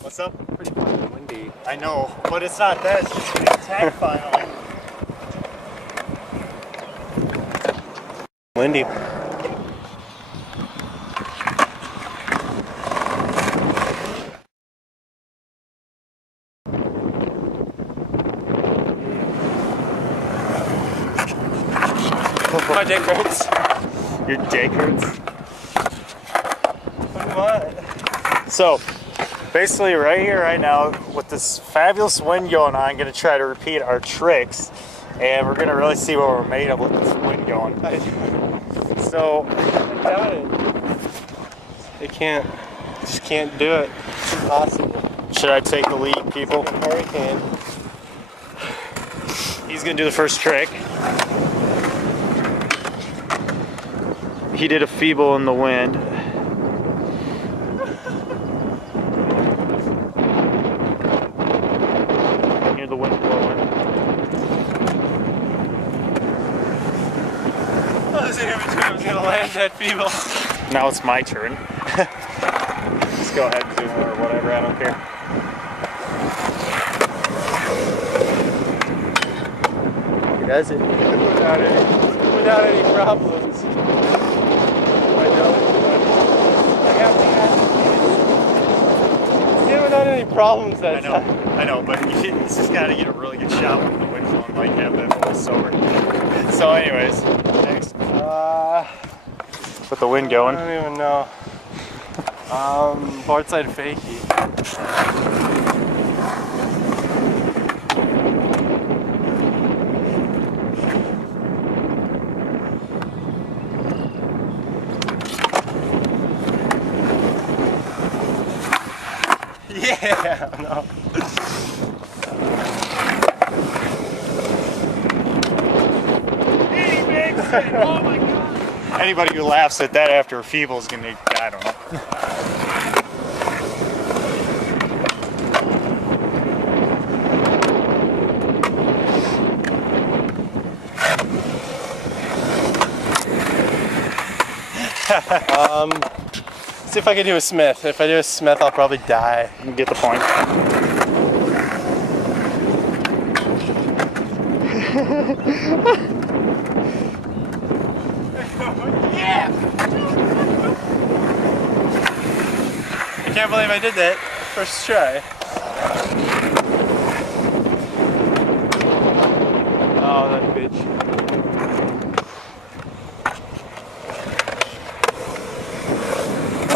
What's up? Pretty fucking windy. I know, but it's not that. It's just the attack finally. Windy. My dick hurts. Your dick hurts. What? So, basically right here, right now, with this fabulous wind going on, I'm going to try to repeat our tricks. And we're going to really see what we're made of with this wind going. So, I doubt it. They can't. Just can't do it. It's impossible. should I take the lead, people? It's like a hurricane. He's going to do the first trick. He did a feeble in the wind. Hear the wind blowing. I was gonna land that feeble. Now it's my turn. Just go ahead and do more or whatever, I don't care. He does it without any problems. I know. Without any problems that I know, but he's just got to get a really good shot when the wind blowing might have that voice over. So anyways, next. With the wind going. I don't even know. Board side fakie. Yeah, no. Oh my god! Anybody who laughs at that after a feeble is gonna, I don't know. See if I can do a Smith. If I do a Smith, I'll probably die. You get the point. Yeah! I can't believe I did that. First try. Oh, that bitch.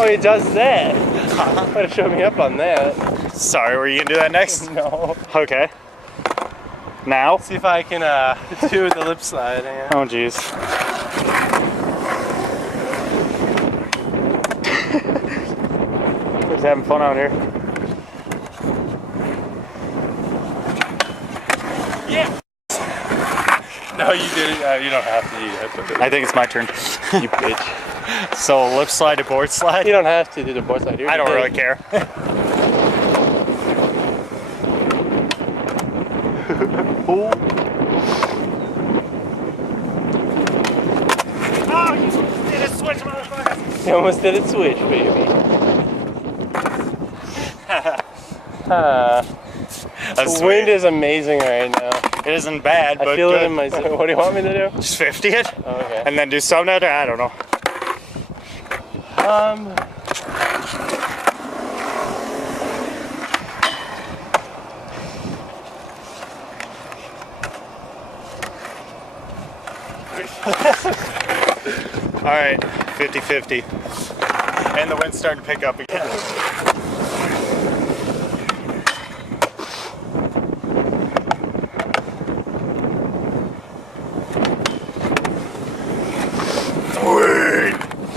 Oh, he does that. Better show me up on that. Sorry, were you gonna do that next? No. Okay. Now? See if I can do the lip slide. Hang on. Oh jeez. Just having fun out here. Yeah. No, you did it. You don't have to do that. I think it's my turn. You bitch. So lip slide to board slide? You don't have to do the board slide. I don't really care. Oh, you did a switch, motherfucker! you almost did it switch, baby. The wind is amazing right now. It isn't bad, but I feel good. it in my zone. What do you want me to do? Just 50 it? Oh, okay. And then do something other? I don't know. Alright, 50-50. And the wind's starting to pick up again.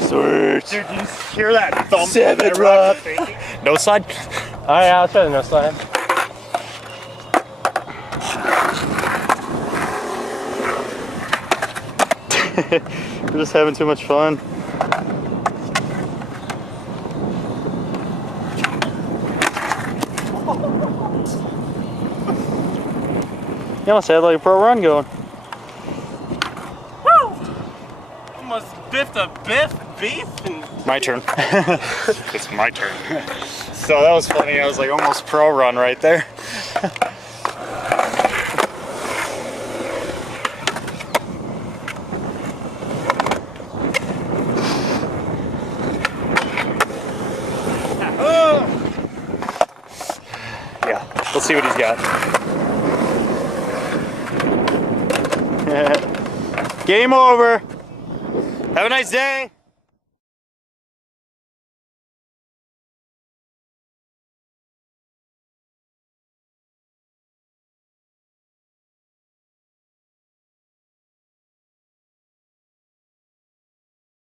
Sweet. Dude, did you hear that thump? Seven That drop. No slide? Alright, I'll try the no slide. We're just having too much fun. You almost had like a pro run going. Woo! Almost biffed a beef and My turn. It's my turn. So that was funny. I was like almost pro run right there. Yeah, let's see what he's got. Game over. Have a nice day.